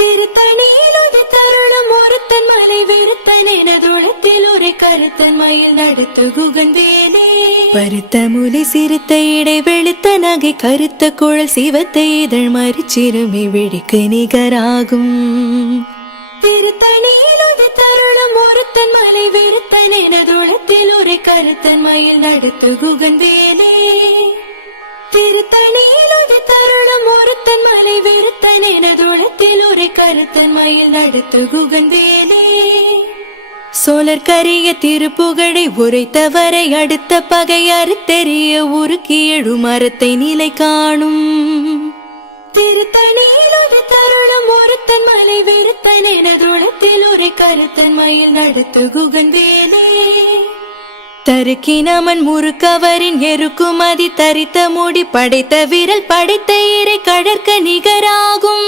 திருத்தணியிலுது தருளம் ஒருத்தன் மலை வெறுத்தன் எனதுளத்தில் ஒரு கருத்தன் மயில் நடத்து குகன் வேலே பருத்த முலை சிறுத்த இடை வெளுத்த நகை கருத்த குழல் சிவத்த இதழ் மறிச்சிறுமி விழிக்கு நிகராகும் திருத்தணியிலுது தருளம் ஒருத்தன் மலை வெறுத்தன் எனதுளத்தில் ஒரு கருத்தன் மயில் நடத்து குகன் வேலே திருத்தணியிலுது தருளம் ஒருத்தன் மலை வெறுத்தன் எனதுளத்தில் ஒரு கருத்தன் மயில் நடத்து குகன் வேலே சோழர் கரிய திருப்புகழை உரைத்தவரை அடுத்த பகை அறுத்தெறிய உருக்கி எழு மரத்தை நிலை காணும் திருத்தணியிலுது தருளம் ஒருத்தன் மலை வெறுத்தன் எனதுளத்தில் ஒரு கருத்தன் மயில் நடத்து குகன் வேலே தருக்கினமன் முறுக்கவரின் எருக்குமதி தரித்த முடி படைத்த விரல் படைத்த இறை கடற்க நிகராகும்